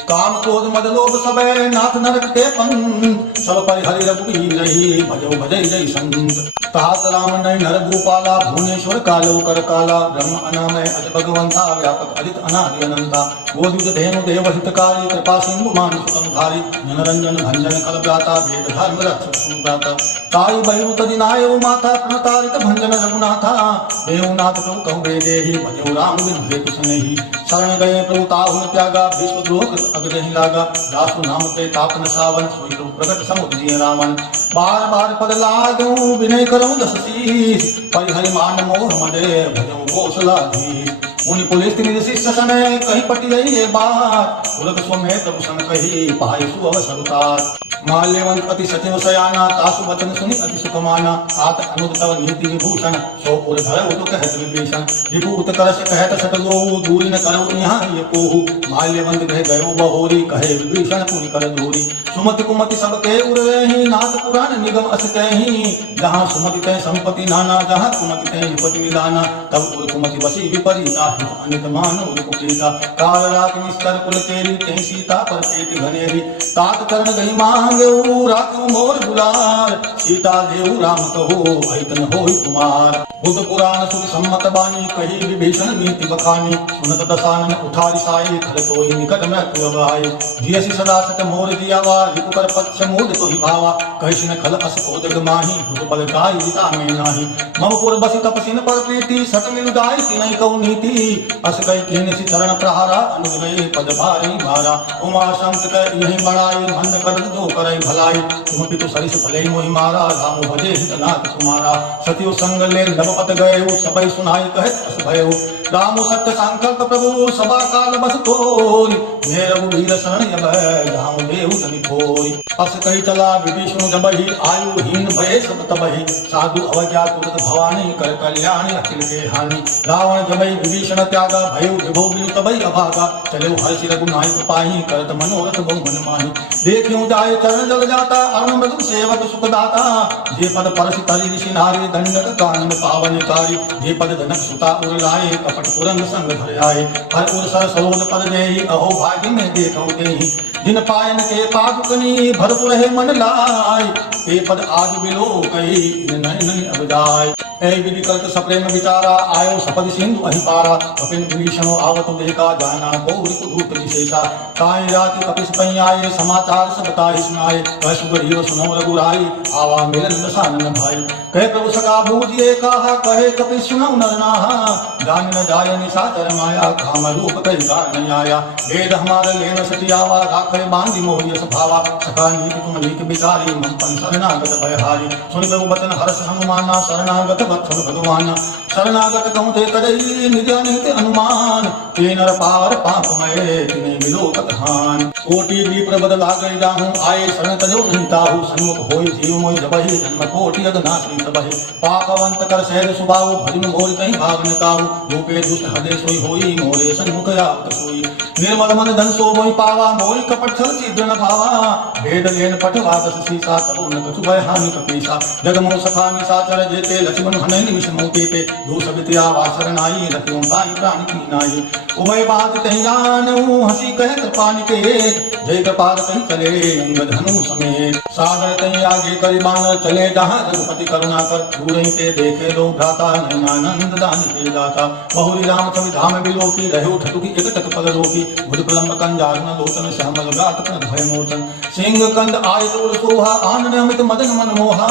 काम क्रोध मद लोभ सबे नाथ नरक के पंग सब परिहरि रघुवीर रही भजो भजै जय संग तास राम नय नर भूपाला भुवनेश्वर कालो कर काला ब्रह्म अनामय अज भगवंता व्यापक अजित अनादि अनंता गोविंद धेनु देव हितकारी कृपा सिंधु मान सुतम धारी जनरंजन भंजन कल व्याता वेद धर्म रक्षक सुनता ताई बहिरु तदि नायो माता प्रणतारित भंजन रघुनाथा देवनाथ प्रभु कहु बे देहि भजो राम बिन हेतु सनेहि शरण गए प्रभु ताहुन त्यागा विश्व द्रोह अग्रहि लागा दासु नाम ते ताप न सावन सोई प्रभु प्रकट समुद्रिय रामन बार बार पद लागू विनय करऊं दस शीस परिहरि मान मोह मदे भजो कौशलाधीश मुनि पुलिस निज शिष्य समय कहीं पटी रही ये बात उलग सो में प्रभु सन कही पाई सु अवसर उतार माल्यवंत अति सचिव सयाना तासु वचन सुनि अति सुखमाना तात अनुद तव नीति विभूषण सो उर धर उत कहत विभीषण रिपु उत करस कहत सतगो दूरी न करो यहाँ ये कोहु माल्यवंत कह गयो बहोरी कहे विभीषण पुनि कर दूरी सुमति कुमति सब के उरहि नाथ पुराण निगम अस कहि जहाँ सुमति तय संपत्ति नाना जहाँ कुमति तय विपति निदाना तब उर कुमति बसी विपरीता अनित मान उर कुप्रीता काल रात निस्तर कुल तेरी तय सीता पर पेति घनेरी तात करण गई मांग राखो मोर गुलार सीता देव राम कहो ऐतन होई कुमार बुद्ध पुराण सुख सम्मत बानी कही विभीषण नीति बखानी सुनत दसानन उठारी साई खल तोई निकट मृत्यु अभाई जियसि सदा सत मोर जियावा रिपु कर पक्ष मोद तोहि भावा कहिसिन खल अस कोदग माही बुद्ध बल काय जिता में नाही मम पुर बसि तपसिन पर प्रीति सत मिल दाई तिनै कौ नीति अस कई कीन सि चरण प्रहारा अनुगय पद भारी भारा उमा शंकर यही बड़ाई मंद कर दो करई भलाई तुम पितु सरिस भले मोहि मारा राम भजे हितनाथ कुमारा सतियो संग ले नवपत गए सबई सुनाई कहत अस भयो राम सत्य संकल्प प्रभु सभा काल बस तोरी मेरे रघुवीर शरण अब राम देव धनि कोई अस कही चला विभीषण जबहि आयु हीन भय सब तबहि साधु अवज्ञा तुरत भवानी कर कल्याण अखिल के हानि रावण जबहि विभीषण त्यागा भयो विभो बिनु तबहि अभागा चले हर्षि रघुनायक पाहि करत मनोरथ बहु मन माहि देखियो जाय चरण जल जाता अरुण मृदु सेवक सुखदाता जे पद परसि तरि ऋषि नारी दंडक कानन पावनकारी जे पद जनक सुता उर लाए कपट पुरंग संग धर आए हर उर सर सरोज पद देहि अहो भाग्य में देखो देहि जिन पायन के पादुकनी भरपुर है मन लाय ते पद आज बिलो कही नयन अब जाय ऐ विधि करत सप्रेम विचारा आयो सपद सिंधु अहि पारा कपिन विभीषण आवत देखा जाना गौरी दूत विशेषा ताई रात कपिस पई आए समाचार सब ताहि सुनाए कह सुगरीव सुनो रघुराई आवा मिलन दसानन भाई कहे प्रभु सका बूझिए कहा कहे कपिस सुनो नरनाहा जान न जाय निशाचर माया काम रूप कही कारण आया वेद हमारे लेन सटियावा राखे बांधी मोहिय सभावा सका नीति तुम नीति बिचारी मन पन शरणागत भयहारी सुन प्रभु बचन हर्ष हनुमाना शरणागत वत्सल भगवान शरणागत कहूँ ते करई निज अनित अनुमान ते नर पार पापमय तिने विलोकत हान कोटि विप्र बद लागई जाहूँ आए शरण तजो नहीं ताहू सन्मुख होई जीव मोहि जबहि जन्म कोटि अगनाशी तबहि पापवंत कर सहज सुभाव भजन मोर कहीं भाग न ताहू रूपे दुष्ट हृदय सोई होई मोरे सन्मुख आवत सोई निर्मल मन धन सो मोहि पावा मोहि कपट छल छिद्र न भावा भेद लेन पटवा दस सीसा तबो न कछु भय हानि कपीसा जग मोह सखा निशाचर जेते लक्ष्मण हनै निमिष मोते ते दो सबितिया वासरनाई रखियो ताई प्राण की नाई उभय बात तहि जानू हंसी कह कृपा निकेत जय कृपाल कहीं चले अंगद हनु समेत सागर तहि आगे करि बानर चले जहाँ रघुपति करुणा कर दूर ही ते देखे लो भ्राता नयनानंद दान के दाता बहुरी राम कवि धाम बिलोकी रहो ठटुकी एक टक पद रोकी बुध प्रलंब कंजारुन लोचन श्यामल गात प्रद भय मोचन सिंह कंद आय दूर सोहा आनंद अमित मदन मन मोहा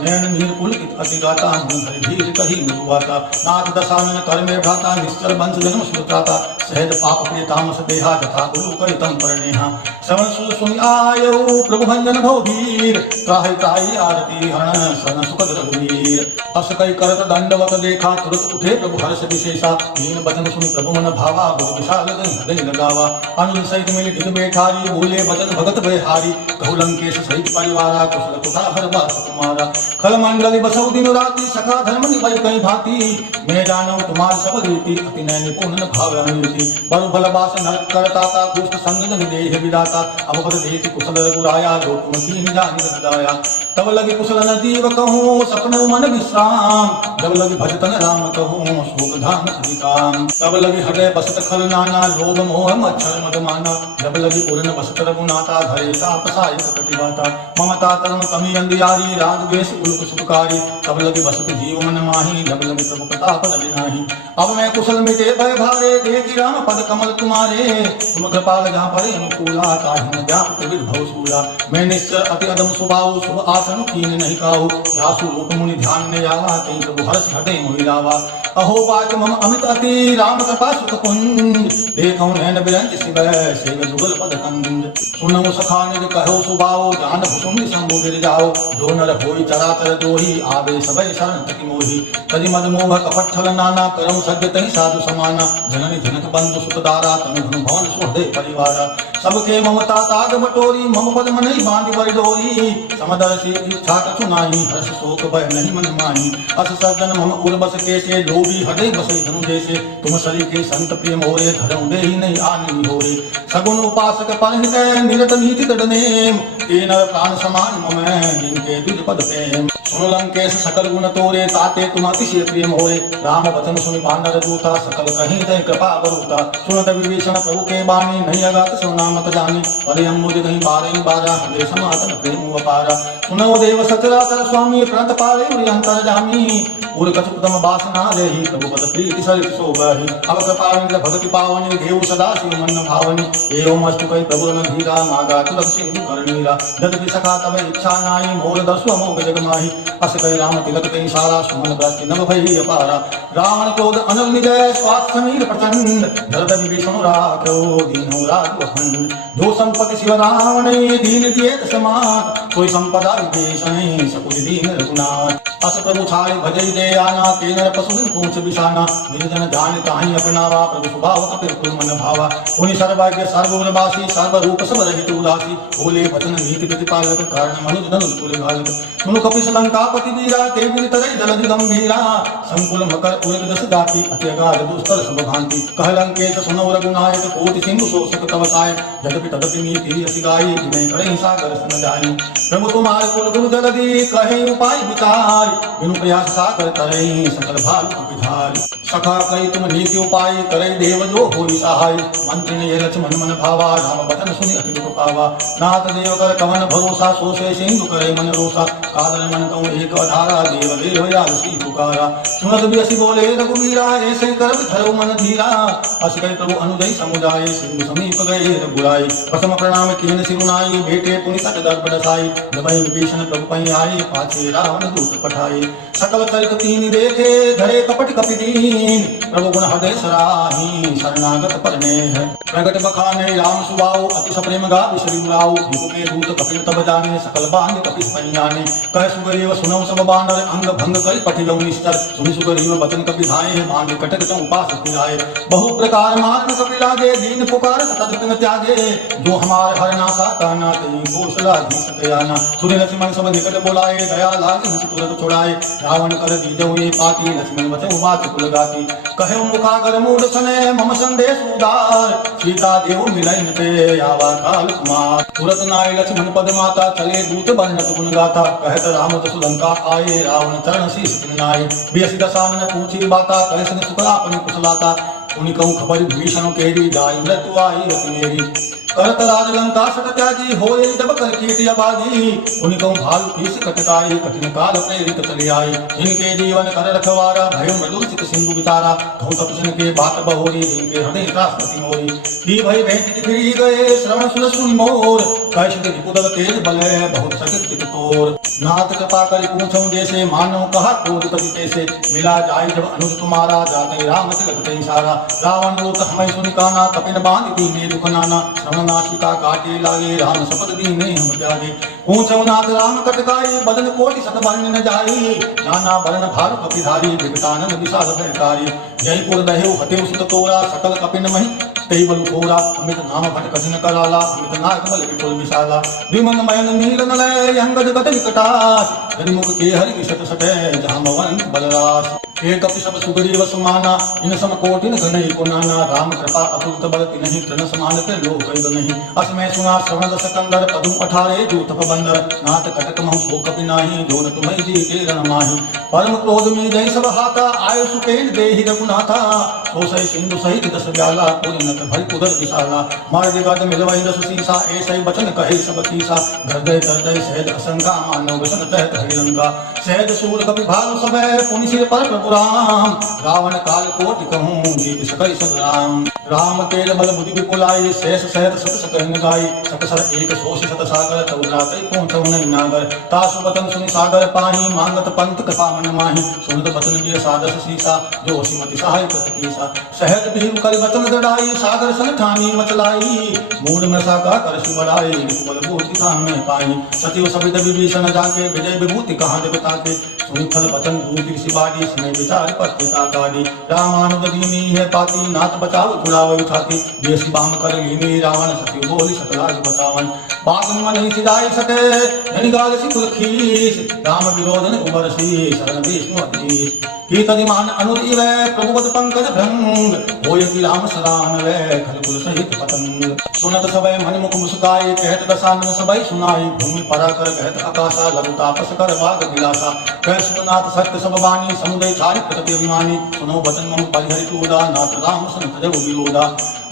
नयन नीर पुलकित अति गाता मुंधर भीर कही मृदुवाता नाथ दशानन कर में भ्राता निश्चल वंश जन्म सुत्राता सहज पाप प्रिय तामस देहा तथा गुरु करितम परनेहा श्रवण सुन सुनि आयो प्रभु भंजन भव वीर त्राहि त्राहि आरती हरण शरण सुखद रघुवीर अस कई करत दंडवत देखा तुरत उठे प्रभु हर्ष विशेषा दीन बचन सुनि प्रभु मन भावा गुरु विशाल हृदय लगावा अनुज सहित मिल ढिग बैठारी बोले बचन भगत भयहारी कहु लंकेश सहित परिवारा कुशल कुशा हर बास कुमारा खल मंडली बसौ दिन राति सखा धर्म निभय कई भांति मैं जानौ तुम्हार सब रीति अति नय निपुण भाव अनिति बरु भल बास नरक करताता दुष्ट संग जन देह विदाता अब पद देख कुशल रघुराया जो तुम कीन जानि हृदया तब लगे कुशल न जीव कहूँ सपन मन विश्राम जब लगे भजतन राम कहूँ शोक धाम अधिकाम तब लगे हृदय बसत खल नाना लोभ मोह मच्छर मदमाना जब लगी पूर्ण बसत रघुनाथा धरे ताप सायक प्रतिभाता ममता तरम कमी अंधियारी राग द्वेष उल्क सुखकारी तब लगी बसत जीव मन माही जब लगी प्रभु प्रताप लगे नाही अब मैं कुशल मिटे भय भारे देखी राम पद कमल तुम्हारे तुम कृपाल जहाँ परे अनुकूला ताहि व्याप्त विभव सूला मैं निश्चर अति अदम स्वभाव शुभ आसन कीन नहीं काहू जासु रूप मुनि ध्यान ने आवा कहीं प्रभु हर्ष हृदय मोहि लावा अहो भाग्य मम अमित अति राम कृपा सुख कुंज देखौ नैन बिरंज शिव सेव जुगल पद कंज सुनौ सखा निज कहो सुभाओ जान भुसुम शंभु गिर जाओ जो नर होई चराचर दोही आवे सबय शरण तति मोहि तदि मद मोह कपट छल नाना करौ सद्य तहि साधु समाना जननी जनक बंधु सुत दारा तनु धनु भवन सुहृदय परिवारा सबके ममता ताग बटोरी, मम पद मन ही बांधी बड़ी डोरी। समदर्शी इच्छा कछु नाही, हर्ष शोक भय नहीं मन माही। अस सज्जन मम उर्वश केसे, लोभी हृदय बसई धनु जैसे। तुम सरी के संत प्रिय मोरे, धरम दे ही नहीं आनी होरे। सगुन उपासक परहित, निरत नीति दृढ़नेम। ते नर प्राण समान मम, जिनके तुझ पद प्रेम। सुन लंकेश सकल गुण तोरे, ताते तुम अतिशय प्रिय मोरे। राम वचन सुनि वानर दूता, सकल कहीं दय कृपा बरूता। सुनत विभीषण प्रभु के बानी, नहीं अगात सो नामत जानी। पदे अम्बुज कहीं बारही बारा, हृदय समातन प्रेम अपारा। सुनो देव सचराचर स्वामी, प्रणत पाले अंतर जामी। उर कछु प्रथम वासना देहि, प्रभु पद प्रीति सरित शोभहि। अब कृपा भगति पावनी, देव सदा शिव मन भावनी। एवं अस्तु कहि प्रभु रन धीरा, मागा तुलक सिंधु करनीरा। यद्यपि सखा तब इच्छा नाई, मोर दर्शु अमोघ जग माही। अस कहि राम तिलक कहि सारा, सुमन ब्रति नभ भई अपारा। रावण क्रोध अनल निजय, स्वास्थ्य मीर प्रचंड। धरत विभीषण राख्यो, दीनहु राघव अखंड। जो संपत्ति शिव रावण, दीन दिए दशमात। कोई संपदा विभीषण, सकुच दीन रघुनाथ। अस प्रभु छाड़े भजई दे आना, ते नर पशु पूछ बिसाना। निज जन जान ताहि अपनावा, प्रभु स्वभाव कपिल कुल मन भावा। पुनि सर्वज्ञ सर्वगुणवासी, सर्व रूप सब रहित उदासी। बोले वचन नीति प्रतिपालक, कारण मनुज धनुष कुल घालक। सुनु कपि लंकापति वीरा, ते गिरि तरई जलधि गंभीरा। संकुल मकर उलग दस जाति, अति अगाध दुस्तर सब भांति। कह लंकेश सुनौ रघुनायक, कोटि सिंधु शोषक तव साय। यद्यपि तदपि नीति अति गाई, जिनै करहि सागर सन जाई। प्रभु तुम्हारे कुल गुरु जलधि, कहे उपाय विचार। बिनु प्रयास सागर तरई, सकल भालु विधारी। सखा कही तुम नीति उपाय, करे देव जो होई सहाय। मंत्री ने ये लक्ष्मण मन भावा, राम वचन सुनि अति दुख पावा। नाथ देव कर कवन भरोसा, सो से सिंधु करे मन रोसा। कादर मन कहूँ एक अधारा, देव देव आलसी पुकारा। सुनत बियसि बोले रघुवीरा, ऐसे कर धरो मन धीरा। अस कहि प्रभु अनुदय समुदाय, सिंधु समीप गए रघुराई। प्रथम प्रणाम कीन सिरुनाई, भेटे पुनि सट दर्प दसाई। जबहि विभीषण प्रभु पहि आए, पाछे रावण दूत पठाए। सकल चरित तीन देखे, धरे कपट कपि दीन। प्रभु गुण हृदय सराही, शरणागत परनेह। प्रगट बखाने राम सुभाऊ, अति सप्रेम गावि श्री राऊ। के दूत कपिल तब जाने, सकल बांध कपि पहियाने। कह सुग्रीव सुनौ सब बानर, अंग भंग करि पठिलौ निस्तर। सुनि सुग्रीव वचन कपि धाये, बांधे कटक चौ उपास फिराए। बहु प्रकार मारन कपि लागे, दीन पुकार तदपि न त्यागे। जो हमार हर नासा कहना, तई कौशलाधीश कयाना। सुनि लक्ष्मण सब निकट बोलाए, दया लागे हंस तुरत छोड़ाए। रावण कर दीजौ ये पाती, लक्ष्मण वचन बात कुल गाती। कहे मुखागर मूढ़ सने, मम संदेश उदार। सीता देव मिलन ते, आवा काल कुमार। तुरत नाय लक्ष्मण पद माता, चले दूत बरनत गुण गाथा। कहत राम दसु लंका आए, रावण चरण शीस नाय। बियसि दसानन पूछी बाता, कह सन सुख आपन कुशलाता। उनि कहूँ खबर भीषण केरी, जाई मृत्यु आई रति मेरी। करत राज लंका सट त्यागी, होए जब कर कीर्ति अबागी। उनि कहूँ भालु कीस कटकाई, कठिन काल प्रेरित चले आए। जिनके जीवन कर रखवारा, भयो मृदुल सित सिंधु विचारा। कहूँ तपसन के बात बहोरी, जिनके हृदय त्रासपति मोरी। ही भई भेंट फिरी गए, श्रवण सुन सुनि मोर। कैश रिपुदल तेज बल, बहुत सकित चित तोर। नाथ कृपा करि पूछऊँ जैसे, मानो कहा क्रोध कति तैसे। मिला जाय जब अनुज तुम्हारा, जाते राम तिलक तई सारा। रावण दूत हमै सुनि काना, कपिन बांधि दीने दुख नाना। नासिका काटे लागे, राम शपथ दीने हम त्यागे। पूछौ नाथ राम कटकाई, बदन कोटि शत वर्ण न जाई। नाना वर्ण भार कपिधारी, विकटानन विशाल भयकारी। जयपुर दहेउ हतेउ सुत तोरा, सकल कपिन महि तई बलु थोरा। अमित नाम भट कठिन कराला, अमित नाग बल विपुल विशाला। विमन मयन नील नलय, अंगद गत विकटास। गरिमुख के हरि विशत सटै, जामवंत बलरास। एक कपि सब सुग्रीव समाना, इन सम कोटिन गणै को नाना। राम कृपा अतुलित बल तिन्हि, तृण समान त्रिलोक नहीं। अस मैं सुना श्रवण दस कंदर, पदुम 18 जूथ बंदर। नाथ कटक महु सो कपि नाही, जोन तुम्हि जी के रण माही। परम क्रोध में जय सब हाथा, आय सुकेन देहि रघुनाथा। सो सही सिंधु सहित दस ब्याला, पुरनत भय उदर विशाला। मार दिगद मिलवहि रस सीसा, ऐसै बचन कहे सब कीसा। हृदय हृदय सहज असंका, मानव वसन कहत हरिलंका। सहज सूर कपि भानु सभै, पुनि सिर पर प्रभु राम। रावण काल कोटि कहूँ, जीत सकई सदराम। राम तेज बल बुद्धि विपुलाई, शेष सहित सत सकन गाई। सकसर एक सोष सत सागर, तौ रातै पहुँचौ नहीं नागर। तासु बचन सुनि सागर पाही, मांगत पंथ कृपा मन माही सुनत बचन बिय सादस सीसा जो सिमति सहाय प्रतिसा सहज बिहु कल बचन दड़ाई सागर सन ठानी मचलाई मूड में साका कर सुबड़ाई कुबल भूति सामने पाई सचिव सविद विभीषण जाके विजय विभूति कहाँ देवता के सुनि फल बचन दूति सिबाड़ी समय विचार पत्रिका काढ़ी रामानुज दीनी है पाती नाथ बचाव छुड़ाव उठाती देश बाम कर लीनी रावण सचिव बोली सकलाज बतावन बागन मन ही सिदाई सके धनिगाल सिकुल खीस राम विरोधन उबर सी शरण विष्णु अधीश कीर्तनिमान अनुदी वे प्रभुपद पंकज भृंग होय की राम सदान वे खलकुल सहित पतंग सुनत सबय मन मुख मुस्काई कहत दसानन सबय सुनाई भूमि परा कर कहत आकाशा लघु तापस कर बाग विलासा कह सुनाथ सत्य सब बानी समुदय छारि प्रति अभिमानी सुनो वचन मम परिहरित उदा नाथ राम संत जग विरोधा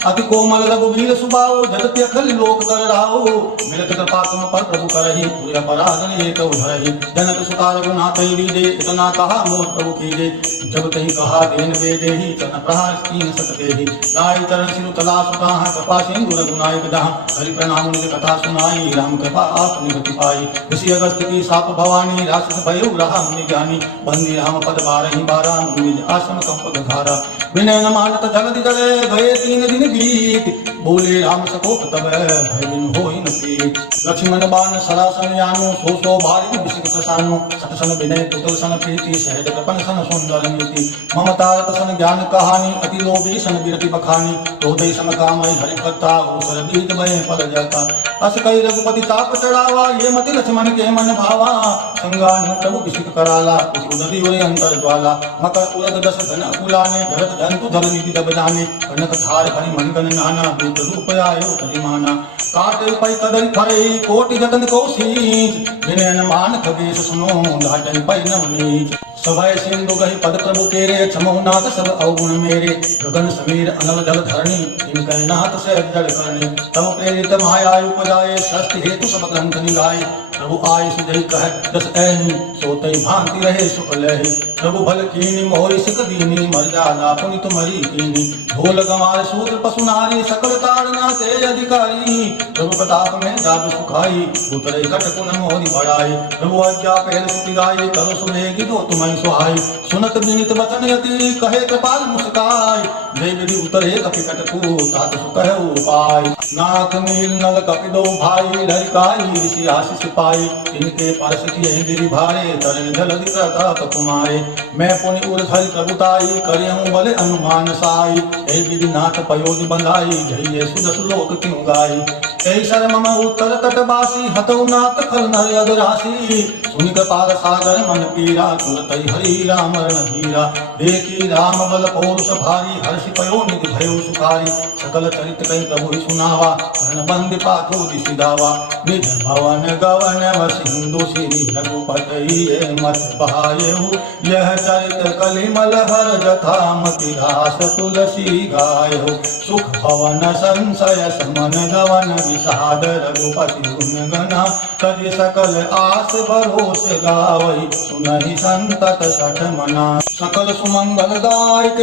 अति कोमल रघुवीर सुबाओ जगत अखिल लोक कर राओ मिलत कृपा तुम पर प्रभु करहि पूरे अपराधन एक उधरहि जनक सुता रघुनाथ लीजे इतना कहा मोर प्रभु कीजे जब कहीं कहा देन वे देहि चरण प्रहार कीन सत देहि नाई चरण सिरु तला सुता कृपा सिंधु रघुनायक दाह हरि प्रणाम निज कथा सुनाई राम कृपा आप निगति पाई ऋषि अगस्त्य की साप भवानी राक्षस भयो रहा मुनि ज्ञानी बंदी राम पद बारहि बारा निज आश्रम कंपक धारा विनय न मानत जगति जले भये 3 दिन बीत बोले राम सकोप तब भय बिन होई न प्रीत लक्ष्मण बाण सरासन यानो सो भारी विषिक प्रसानो सतसन विनय कुतल सन प्रीति सहज कृपन सन सुंदर नीति ममता रत सन ज्ञान कहानी अति लोभी सन विरति बखानी हृदय सम कामय हरि भक्ता ऊपर बीत भय पल जाता अस कई रघुपति चाप चढ़ावा ये मति लक्ष्मण के मन भावा संगान प्रभु विषिक कराला उदरी उरे अंतर ज्वाला मकर उरद दस धन अकुलाने धरत धन तु धर नीति दब जाने कनक धार हरि मन गण नाना बीत रूप आयो कलिमाना काटे पै कदर फरे कोटि जतन को शीस विनय न मान खगेश सुनो घाटन पै नवनीत सभय सिंधु गहि पद प्रभु केरे क्षमो नाथ सब अवगुण मेरे गगन समीर अनल जल धरणी इनके नाथ से जड़ करणी तम प्रेरित माया उपजाए सृष्टि हेतु सब ग्रंथ निगाए प्रभु आय सुजय कह दस ऐहि सोतई भांति रहे सुख लहि प्रभु भल कीनी मोहि सिक दीनी मर्यादा पुनित मरी कीनी ढोल गमार सूत्र पशु नारी सकल ताड़ना से अधिकारी प्रभु प्रताप में जाब सुखाई उतरे कट कुन मोहि बढ़ाई प्रभु आज्ञा पहल सुति गाई करो सुनेगी दो तुम सुहाई सुनत विनित वचन यति कहे कृपाल मुस्काय जय विधि उतरे कपि कटकु तात सुकह उपाय नाथ नील नल कपि दो भाई लरिकाई ऋषि आशीष पाई इनके परस किए गिरि भारे तरन जलधि प्रताप कुमारे मैं पुनि उर्धरि प्रभुताई करहूं बल अनुमान साई हे विधि नाथ पयोधि बंधाई जय सुदस लोक क्यों गाई ऐ शर्म उत्तर तटवासी हतौ नाथ खल नर अगरासी सुनि कृपाल सागर मन पीरा तुरत हरि राम रण धीरा देखी राम बल पौरुष भारी हर्षि पयो निधि भयो सुखारी सकल चरित कई प्रभु सुनावा शरण बंद पाथो दिशि दावा निज भवन गवन सिंधु श्री रघुपति मत बहायहु यह चरित कलिमल हर जथा मति दास तुलसी गायहु सुख भवन संशय समन गवन विषाद रघुपति गुण गना करि सकल आस भरोस गावई सुनहि संतत सठ मना सकल सुमंगल दायक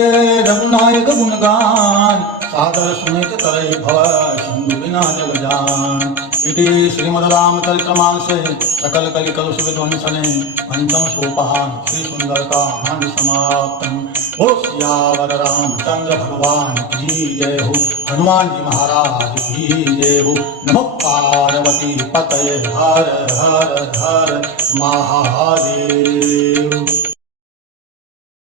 रघुनायक गुणगान सादर सुनित तरई भव सिंधु बिना जग जान इति श्रीमद् रामचरितमानसे सकल कलि कलुष विध्वंसने पंचम सोपान श्री सुंदर कांड समाप्तम्। बोलो सियावर रामचंद्र भगवान की जय हो, हनुमान जी महाराज की जय हो। नमो पार्वती पतये हर हर हर महादेव।